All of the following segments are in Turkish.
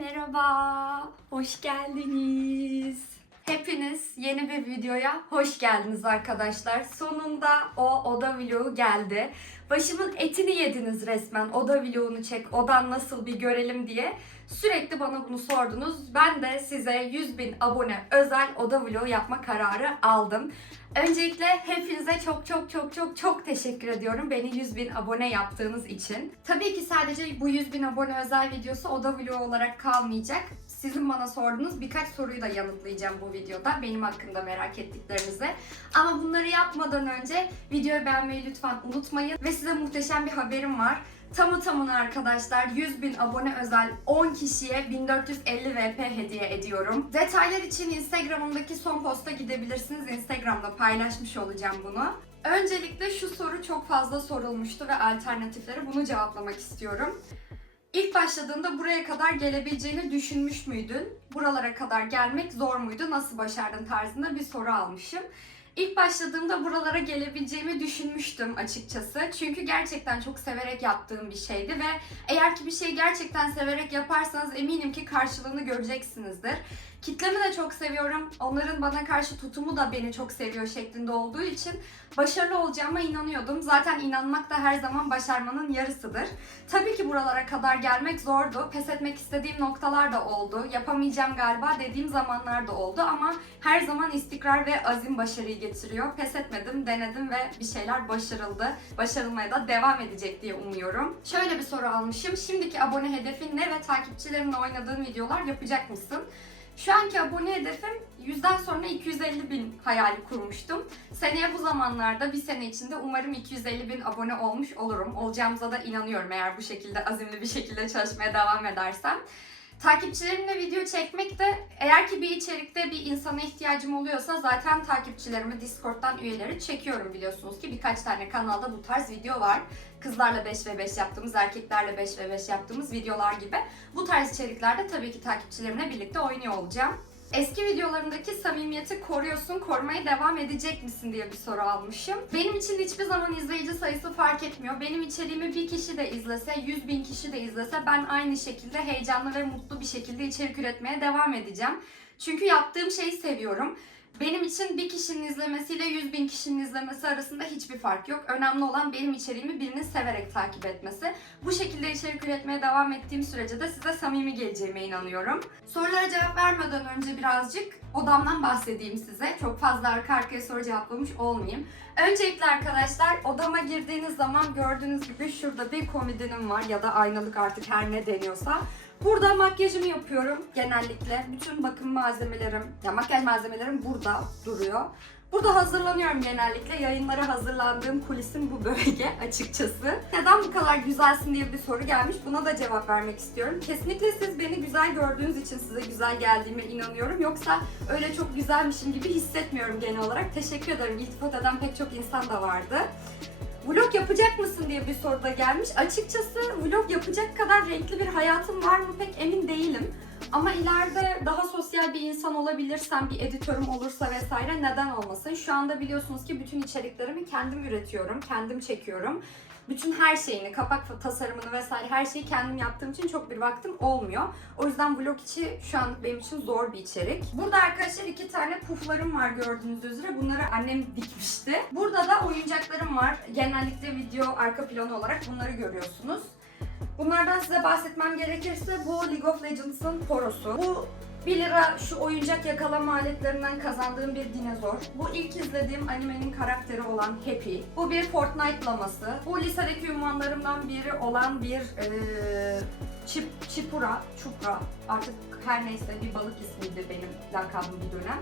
Merhaba, hoş geldiniz. Hepiniz yeni bir videoya hoş geldiniz arkadaşlar. Sonunda o oda vlogu geldi. Başımın etini yediniz resmen. Oda vlogunu çek, odan nasıl bir görelim diye. Sürekli bana bunu sordunuz. Ben de size 100 bin abone özel oda vlogu yapma kararı aldım. Öncelikle hepinize çok çok çok çok çok teşekkür ediyorum beni 100 bin abone yaptığınız için. Tabii ki sadece bu 100 bin abone özel videosu oda vlogu olarak kalmayacak. Sizin bana sorduğunuz birkaç soruyu da yanıtlayacağım bu videoda benim hakkında merak ettiklerinizi. Ama bunları yapmadan önce videoyu beğenmeyi lütfen unutmayın. Ve size muhteşem bir haberim var. Tamı tamına arkadaşlar 100 bin abone özel 10 kişiye 1450 VP hediye ediyorum. Detaylar için Instagram'ımdaki son posta gidebilirsiniz. Instagram'da paylaşmış olacağım bunu. Öncelikle şu soru çok fazla sorulmuştu ve alternatifleri bunu cevaplamak istiyorum. İlk başladığında buraya kadar gelebileceğini düşünmüş müydün? Buralara kadar gelmek zor muydu? Nasıl başardın tarzında bir soru almışım. İlk başladığımda buralara gelebileceğimi düşünmüştüm açıkçası. Çünkü gerçekten çok severek yaptığım bir şeydi ve eğer ki bir şeyi gerçekten severek yaparsanız eminim ki karşılığını göreceksinizdir. Kitlemi de çok seviyorum. Onların bana karşı tutumu da beni çok seviyor şeklinde olduğu için başarılı olacağıma inanıyordum. Zaten inanmak da her zaman başarmanın yarısıdır. Tabii ki buralara kadar gelmek zordu. Pes etmek istediğim noktalar da oldu. Yapamayacağım galiba dediğim zamanlar da oldu ama her zaman istikrar ve azim başarıyı getiriyor. Pes etmedim, denedim ve bir şeyler başarıldı. Başarılmaya da devam edecek diye umuyorum. Şöyle bir soru almışım. Şimdiki abone hedefin ne ve takipçilerinle oynadığın videolar yapacak mısın? Şu anki abone hedefim 100'den sonra 250 bin hayali kurmuştum. Seneye bu zamanlarda bir sene içinde umarım 250 bin abone olmuş olurum. Olacağımıza da inanıyorum eğer bu şekilde azimli bir şekilde çalışmaya devam edersem. Takipçilerimle video çekmek de eğer ki bir içerikte bir insana ihtiyacım oluyorsa zaten takipçilerimi Discord'dan üyeleri çekiyorum biliyorsunuz ki birkaç tane kanalda bu tarz video var. Kızlarla 5 ve 5 yaptığımız, erkeklerle 5 ve 5 yaptığımız videolar gibi. Bu tarz içeriklerde tabii ki takipçilerimle birlikte oynuyor olacağım. Eski videolarımdaki samimiyeti koruyorsun, korumaya devam edecek misin diye bir soru almışım. Benim için hiçbir zaman izleyici sayısı fark etmiyor. Benim içeriğimi bir kişi de izlese, 100 bin kişi de izlese ben aynı şekilde heyecanlı ve mutlu bir şekilde içerik üretmeye devam edeceğim. Çünkü yaptığım şeyi seviyorum. Benim için bir kişinin izlemesiyle 100 bin kişinin izlemesi arasında hiçbir fark yok. Önemli olan benim içeriğimi birinin severek takip etmesi. Bu şekilde içerik üretmeye devam ettiğim sürece de size samimi geleceğime inanıyorum. Sorulara cevap vermeden önce birazcık odamdan bahsedeyim size. Çok fazla arka arkaya soru cevaplamış olmayayım. Öncelikle arkadaşlar odama girdiğiniz zaman gördüğünüz gibi şurada bir komodinim var ya da aynalık artık her ne deniyorsa. Burada makyajımı yapıyorum genellikle. Bütün bakım malzemelerim, ya makyaj malzemelerim burada duruyor. Burada hazırlanıyorum genellikle. Yayınlara hazırlandığım kulisim bu bölge açıkçası. Neden bu kadar güzelsin diye bir soru gelmiş. Buna da cevap vermek istiyorum. Kesinlikle siz beni güzel gördüğünüz için size güzel geldiğime inanıyorum. Yoksa öyle çok güzelmişim gibi hissetmiyorum genel olarak. Teşekkür ederim. İltifat eden pek çok insan da vardı. Vlog yapacak mısın diye bir soru da gelmiş. Açıkçası vlog yapacak kadar renkli bir hayatım var mı pek emin değilim. Ama ileride daha sosyal bir insan olabilirsem, bir editörüm olursa vesaire neden olmasın? Şu anda biliyorsunuz ki bütün içeriklerimi kendim üretiyorum, kendim çekiyorum. Bütün her şeyini, kapak tasarımını vesaire her şeyi kendim yaptığım için çok bir vaktim olmuyor. O yüzden vlog içi şu an benim için zor bir içerik. Burada arkadaşlar iki tane puflarım var gördüğünüz üzere. Bunları annem dikmişti. Burada da oyuncaklarım var. Genellikle video arka planı olarak bunları görüyorsunuz. Bunlardan size bahsetmem gerekirse bu League of Legends'ın porosu. Bu 1 lira şu oyuncak yakalama aletlerinden kazandığım bir dinozor. Bu ilk izlediğim animenin karakteri olan Happy. Bu bir Fortnite laması. Bu lisedeki ünvanlarımdan biri olan bir eee Çip, Çipura, Çupra artık her neyse bir balık ismiydi benim lakabım bir dönem.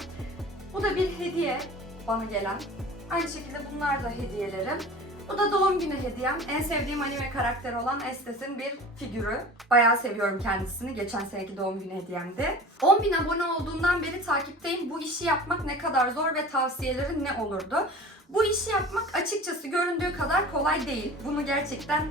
Bu da bir hediye bana gelen. Aynı şekilde bunlar da hediyelerim. Bu da doğum günü hediyem. En sevdiğim anime karakteri olan Estes'in bir figürü. Bayağı seviyorum kendisini. Geçen seneki doğum günü hediyemdi. 10.000 abone olduğundan beri takipteyim. Bu işi yapmak ne kadar zor ve tavsiyelerin ne olurdu? Bu işi yapmak açıkçası göründüğü kadar kolay değil. Bunu gerçekten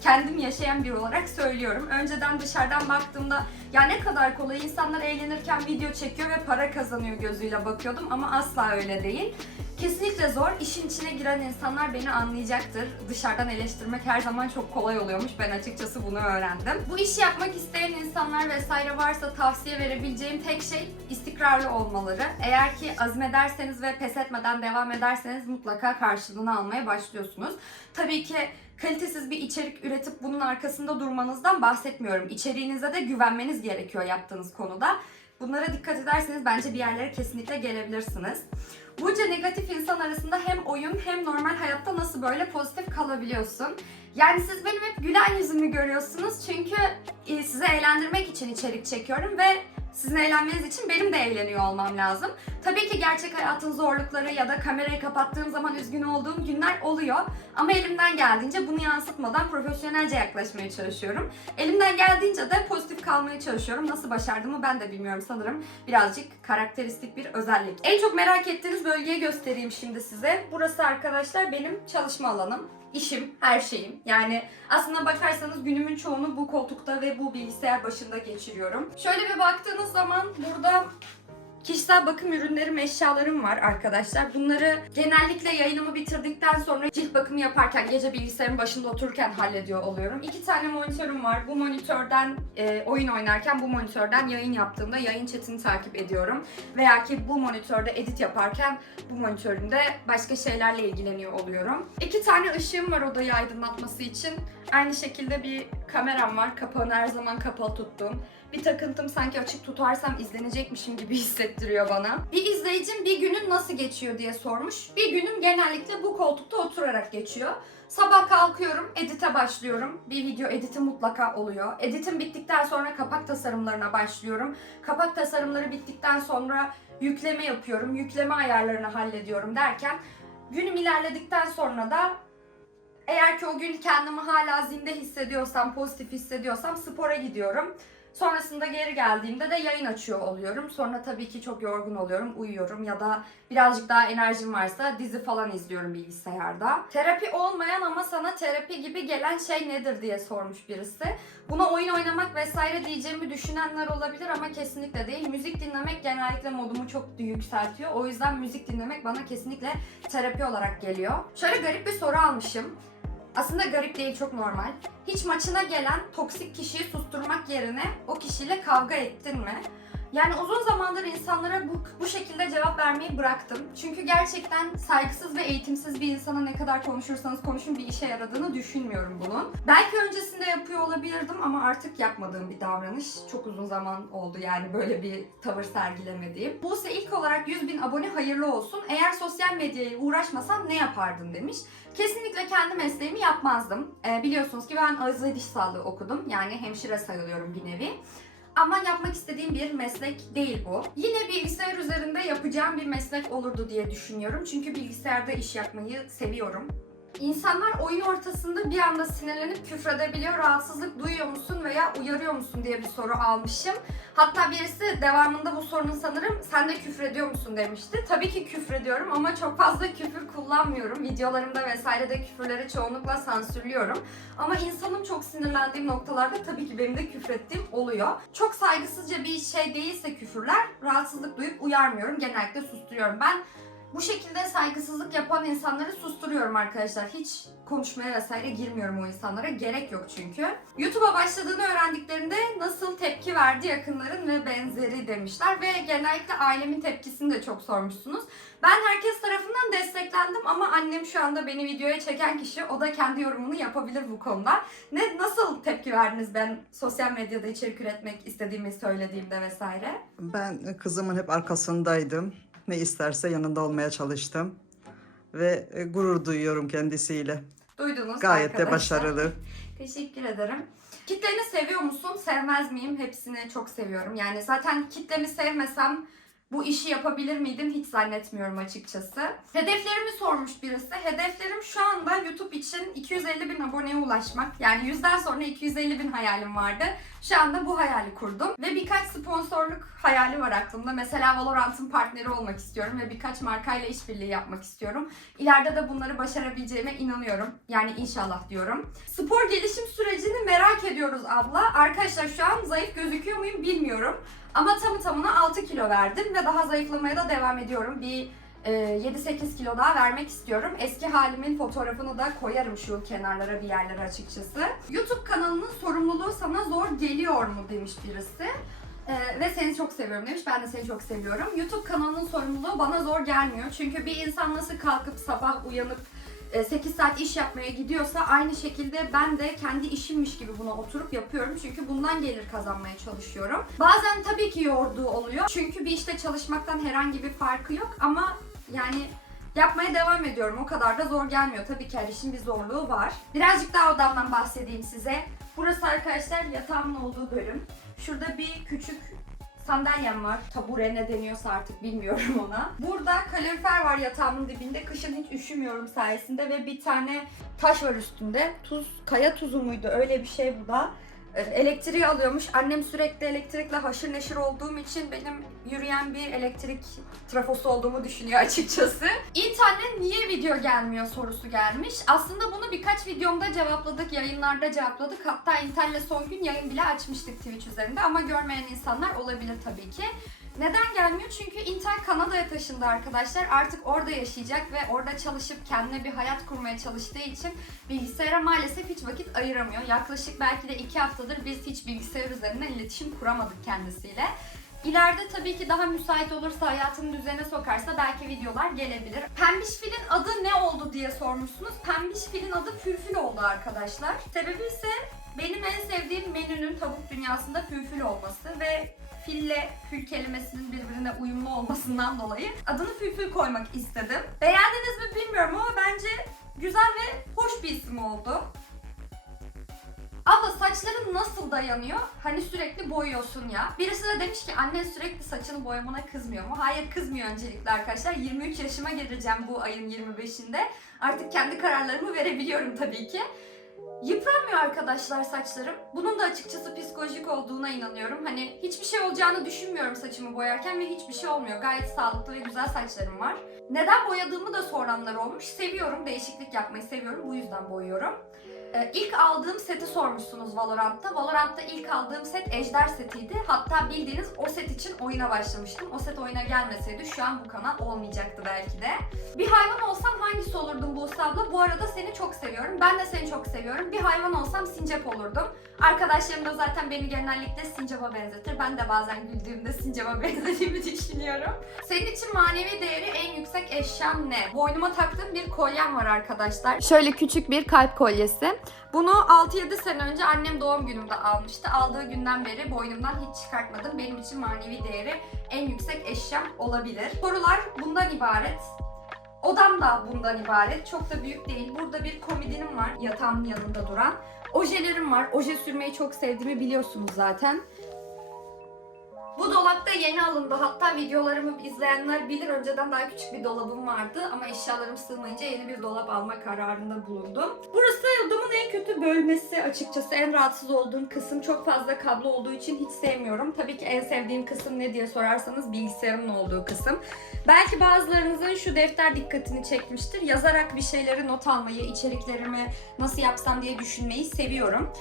kendim yaşayan biri olarak söylüyorum. Önceden dışarıdan baktığımda ya ne kadar kolay insanlar eğlenirken video çekiyor ve para kazanıyor gözüyle bakıyordum ama asla öyle değil. Kesinlikle zor. İşin içine giren insanlar beni anlayacaktır. Dışarıdan eleştirmek her zaman çok kolay oluyormuş. Ben açıkçası bunu öğrendim. Bu işi yapmak isteyen insanlar vesaire varsa tavsiye verebileceğim tek şey istikrarlı olmaları. Eğer ki azmederseniz ve pes etmeden devam ederseniz mutlaka karşılığını almaya başlıyorsunuz. Tabii ki kalitesiz bir içerik üretip bunun arkasında durmanızdan bahsetmiyorum. İçeriğinize de güvenmeniz gerekiyor yaptığınız konuda. Bunlara dikkat ederseniz bence bir yerlere kesinlikle gelebilirsiniz. Bunca negatif insan arasında hem oyun hem normal hayatta nasıl böyle pozitif kalabiliyorsun? Yani siz benim hep gülen yüzümü görüyorsunuz çünkü e, sizi eğlendirmek için içerik çekiyorum ve sizin eğlenmeniz için benim de eğleniyor olmam lazım. Tabii ki gerçek hayatın zorlukları ya da kamerayı kapattığım zaman üzgün olduğum günler oluyor. Ama elimden geldiğince bunu yansıtmadan profesyonelce yaklaşmaya çalışıyorum. Elimden geldiğince de pozitif kalmaya çalışıyorum. Nasıl başardığımı ben de bilmiyorum sanırım. Birazcık karakteristik bir özellik. En çok merak ettiğiniz bölgeyi göstereyim şimdi size. Burası arkadaşlar benim çalışma alanım. İşim, her şeyim. Yani aslında bakarsanız günümün çoğunu bu koltukta ve bu bilgisayar başında geçiriyorum. Şöyle bir baktığınız zaman burada Kişisel bakım ürünlerim, eşyalarım var arkadaşlar. Bunları genellikle yayınımı bitirdikten sonra cilt bakımı yaparken, gece bilgisayarın başında otururken hallediyor oluyorum. İki tane monitörüm var. Bu monitörden e, oyun oynarken, bu monitörden yayın yaptığımda yayın chatini takip ediyorum. Veya ki bu monitörde edit yaparken bu monitörümde başka şeylerle ilgileniyor oluyorum. İki tane ışığım var odayı aydınlatması için. Aynı şekilde bir kameram var. Kapağını her zaman kapalı tuttum. Bir takıntım sanki açık tutarsam izlenecekmişim gibi hissettiriyor bana. Bir izleyicim bir günün nasıl geçiyor diye sormuş. Bir günüm genellikle bu koltukta oturarak geçiyor. Sabah kalkıyorum, edite başlıyorum. Bir video editi mutlaka oluyor. Editim bittikten sonra kapak tasarımlarına başlıyorum. Kapak tasarımları bittikten sonra yükleme yapıyorum. Yükleme ayarlarını hallediyorum derken günüm ilerledikten sonra da eğer ki o gün kendimi hala zinde hissediyorsam, pozitif hissediyorsam spora gidiyorum. Sonrasında geri geldiğimde de yayın açıyor oluyorum. Sonra tabii ki çok yorgun oluyorum, uyuyorum ya da birazcık daha enerjim varsa dizi falan izliyorum bilgisayarda. Terapi olmayan ama sana terapi gibi gelen şey nedir diye sormuş birisi. Buna oyun oynamak vesaire diyeceğimi düşünenler olabilir ama kesinlikle değil. Müzik dinlemek genellikle modumu çok yükseltiyor. O yüzden müzik dinlemek bana kesinlikle terapi olarak geliyor. Şöyle garip bir soru almışım. Aslında garip değil, çok normal. Hiç maçına gelen toksik kişiyi susturmak yerine o kişiyle kavga ettin mi? Yani uzun zamandır insanlara bu, bu şekilde cevap vermeyi bıraktım. Çünkü gerçekten saygısız ve eğitimsiz bir insana ne kadar konuşursanız konuşun bir işe yaradığını düşünmüyorum bunun. Belki öncesinde yapıyor olabilirdim ama artık yapmadığım bir davranış. Çok uzun zaman oldu yani böyle bir tavır sergilemediğim. Buse ilk olarak 100 bin abone hayırlı olsun. Eğer sosyal medyaya uğraşmasam ne yapardın demiş. Kesinlikle kendi mesleğimi yapmazdım. Ee, biliyorsunuz ki ben ağız ve diş sağlığı okudum. Yani hemşire sayılıyorum bir nevi. Ama yapmak istediğim bir meslek değil bu. Yine bilgisayar üzerinde yapacağım bir meslek olurdu diye düşünüyorum. Çünkü bilgisayarda iş yapmayı seviyorum. İnsanlar oyun ortasında bir anda sinirlenip küfredebiliyor. Rahatsızlık duyuyor musun veya uyarıyor musun diye bir soru almışım. Hatta birisi devamında bu sorunun sanırım sen de küfrediyor musun demişti. Tabii ki küfrediyorum ama çok fazla küfür kullanmıyorum. Videolarımda vesairede küfürleri çoğunlukla sansürlüyorum. Ama insanın çok sinirlendiğim noktalarda tabii ki benim de küfrettiğim oluyor. Çok saygısızca bir şey değilse küfürler rahatsızlık duyup uyarmıyorum. Genellikle susturuyorum. Ben bu şekilde saygısızlık yapan insanları susturuyorum arkadaşlar. Hiç konuşmaya vesaire girmiyorum o insanlara. Gerek yok çünkü. YouTube'a başladığını öğrendiklerinde nasıl tepki verdi yakınların ve benzeri demişler. Ve genellikle ailemin tepkisini de çok sormuşsunuz. Ben herkes tarafından desteklendim ama annem şu anda beni videoya çeken kişi. O da kendi yorumunu yapabilir bu konuda. Ne nasıl tepki verdiniz ben sosyal medyada içerik üretmek istediğimi söylediğimde vesaire? Ben kızımın hep arkasındaydım. Ne isterse yanında olmaya çalıştım. Ve e, gurur duyuyorum kendisiyle. Duydunuz Gayet arkadaşlar. de başarılı. Teşekkür ederim. Kitleni seviyor musun? Sevmez miyim? Hepsini çok seviyorum. Yani zaten kitlemi sevmesem bu işi yapabilir miydim hiç zannetmiyorum açıkçası. Hedeflerimi sormuş birisi. Hedeflerim şu anda YouTube için 250 bin aboneye ulaşmak. Yani yüzden sonra 250 bin hayalim vardı. Şu anda bu hayali kurdum. Ve birkaç sponsorluk hayali var aklımda. Mesela Valorant'ın partneri olmak istiyorum ve birkaç markayla işbirliği yapmak istiyorum. İleride de bunları başarabileceğime inanıyorum. Yani inşallah diyorum. Spor gelişim sürecini merak ediyoruz abla. Arkadaşlar şu an zayıf gözüküyor muyum bilmiyorum. Ama tamı tamına 6 kilo verdim ve daha zayıflamaya da devam ediyorum. Bir e, 7-8 kilo daha vermek istiyorum. Eski halimin fotoğrafını da koyarım şu kenarlara bir yerlere açıkçası. YouTube kanalının sorumluluğu sana zor geliyor mu demiş birisi. Ee, ve seni çok seviyorum demiş. Ben de seni çok seviyorum. YouTube kanalının sorumluluğu bana zor gelmiyor. Çünkü bir insan nasıl kalkıp sabah uyanıp 8 saat iş yapmaya gidiyorsa aynı şekilde ben de kendi işimmiş gibi buna oturup yapıyorum. Çünkü bundan gelir kazanmaya çalışıyorum. Bazen tabii ki yorduğu oluyor. Çünkü bir işte çalışmaktan herhangi bir farkı yok ama yani yapmaya devam ediyorum. O kadar da zor gelmiyor. Tabii ki her işin bir zorluğu var. Birazcık daha odamdan bahsedeyim size. Burası arkadaşlar yatağımın olduğu bölüm. Şurada bir küçük sandalyem var. Tabure ne deniyorsa artık bilmiyorum ona. Burada kalorifer var yatağımın dibinde. Kışın hiç üşümüyorum sayesinde ve bir tane taş var üstünde. Tuz, kaya tuzu muydu? Öyle bir şey bu da. E, Elektriği alıyormuş. Annem sürekli elektrikle haşır neşir olduğum için benim yürüyen bir elektrik trafosu olduğumu düşünüyor açıkçası. İnternet niye video gelmiyor sorusu gelmiş. Aslında bunu birkaç videomda cevapladık, yayınlarda cevapladık. Hatta Intel'le son gün yayın bile açmıştık Twitch üzerinde ama görmeyen insanlar olabilir tabii ki. Neden gelmiyor? Çünkü Intel Kanada'ya taşındı arkadaşlar. Artık orada yaşayacak ve orada çalışıp kendine bir hayat kurmaya çalıştığı için bilgisayara maalesef hiç vakit ayıramıyor. Yaklaşık belki de iki haftadır biz hiç bilgisayar üzerinden iletişim kuramadık kendisiyle. İleride tabii ki daha müsait olursa, hayatını düzene sokarsa belki videolar gelebilir. Pembiş filin adı ne oldu diye sormuşsunuz. Pembiş filin adı Fülfül oldu arkadaşlar. Sebebi ise benim en sevdiğim menünün tavuk dünyasında fülfül olması ve fille fül kelimesinin birbirine uyumlu olmasından dolayı adını fülfül koymak istedim. Beğendiniz mi bilmiyorum ama bence güzel ve hoş bir isim oldu. Abla saçların nasıl dayanıyor? Hani sürekli boyuyorsun ya. Birisi de demiş ki annen sürekli saçını boyamana kızmıyor mu? Hayır kızmıyor öncelikle arkadaşlar. 23 yaşıma geleceğim bu ayın 25'inde. Artık kendi kararlarımı verebiliyorum tabii ki. Yıpranmıyor arkadaşlar saçlarım. Bunun da açıkçası psikolojik olduğuna inanıyorum. Hani hiçbir şey olacağını düşünmüyorum saçımı boyarken ve hiçbir şey olmuyor. Gayet sağlıklı ve güzel saçlarım var. Neden boyadığımı da soranlar olmuş. Seviyorum, değişiklik yapmayı seviyorum. Bu yüzden boyuyorum. Ee, ilk aldığım seti sormuşsunuz Valorant'ta. Valorant'ta ilk aldığım set Ejder setiydi. Hatta bildiğiniz o set için oyuna başlamıştım. O set oyuna gelmeseydi şu an bu kanal olmayacaktı belki de. Bir hayvan olsam hangisi olurdum Buse abla? Bu arada seni çok seviyorum. Ben de seni çok seviyorum. Bir hayvan olsam sincap olurdum. Arkadaşlarım da zaten beni genellikle sincapa benzetir. Ben de bazen güldüğümde sincapa benzediğimi düşünüyorum. Senin için manevi değeri en yüksek eşyan ne? Boynuma taktığım bir kolyem var arkadaşlar. Şöyle küçük bir kalp kolyesi. Bunu 6-7 sene önce annem doğum günümde almıştı. Aldığı günden beri boynumdan hiç çıkartmadım. Benim için manevi değeri en yüksek eşyam olabilir. Sorular bundan ibaret. Odam da bundan ibaret. Çok da büyük değil. Burada bir komodinim var yatağımın yanında duran. Ojelerim var. Oje sürmeyi çok sevdiğimi biliyorsunuz zaten. Bu dolapta yeni alındı. Hatta videolarımı izleyenler bilir. Önceden daha küçük bir dolabım vardı ama eşyalarım sığmayınca yeni bir dolap alma kararında bulundum. Burası odamın en kötü bölmesi açıkçası. En rahatsız olduğum kısım çok fazla kablo olduğu için hiç sevmiyorum. Tabii ki en sevdiğim kısım ne diye sorarsanız bilgisayarımın olduğu kısım. Belki bazılarınızın şu defter dikkatini çekmiştir. Yazarak bir şeyleri not almayı, içeriklerimi nasıl yapsam diye düşünmeyi seviyorum.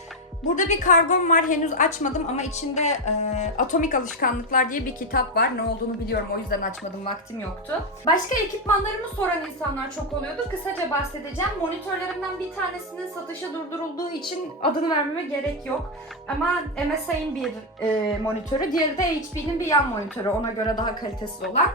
Burada bir kargom var henüz açmadım ama içinde e, Atomik Alışkanlıklar diye bir kitap var. Ne olduğunu biliyorum o yüzden açmadım vaktim yoktu. Başka ekipmanlarımı soran insanlar çok oluyordu. Kısaca bahsedeceğim. Monitörlerimden bir tanesinin satışı durdurulduğu için adını vermeme gerek yok. Ama MSI'nin bir e, monitörü. Diğeri de HP'nin bir yan monitörü. Ona göre daha kalitesiz olan.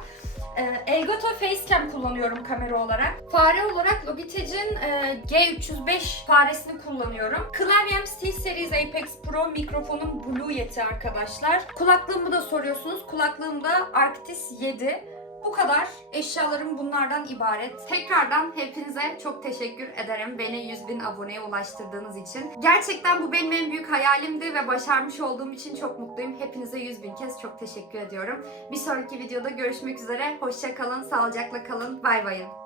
E, Elgato Facecam kullanıyorum kamera olarak. Fare olarak Logitech'in e, G305 faresini kullanıyorum. Klavyem SteelSeries Apex Pro, mikrofonum Blue Yeti arkadaşlar. Kulaklığımı da soruyorsunuz. Kulaklığım da Arctis 7. Bu kadar. Eşyalarım bunlardan ibaret. Tekrardan hepinize çok teşekkür ederim beni 100 bin aboneye ulaştırdığınız için. Gerçekten bu benim en büyük hayalimdi ve başarmış olduğum için çok mutluyum. Hepinize 100 bin kez çok teşekkür ediyorum. Bir sonraki videoda görüşmek üzere. Hoşça kalın, sağlıcakla kalın. Bay bayın.